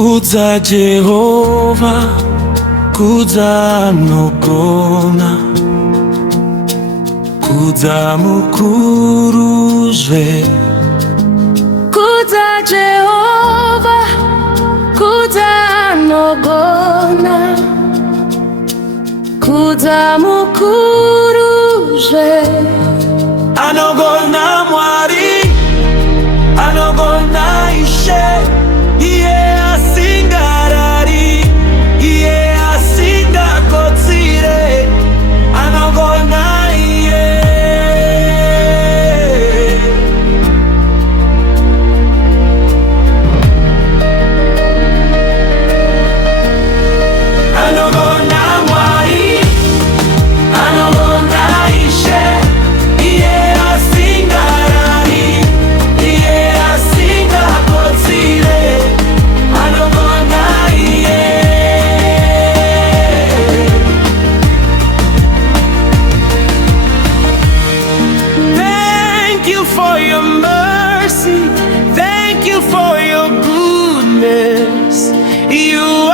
Kudza Jehovah, kudza Anogona, kudza mukuruzve. Kudza Jehovah, kudza Anogona, kudza mukuruzve. Anogona Mwari, Anogona Ishe, Iye asingarari, Iye asingakotsire, Anogona Iye. Anogona Mwari, Anogona Ishe, Iye asingarari, Iye asingakotsire, Anogona Iye. Thank you for your mercy, thank you for your goodness. You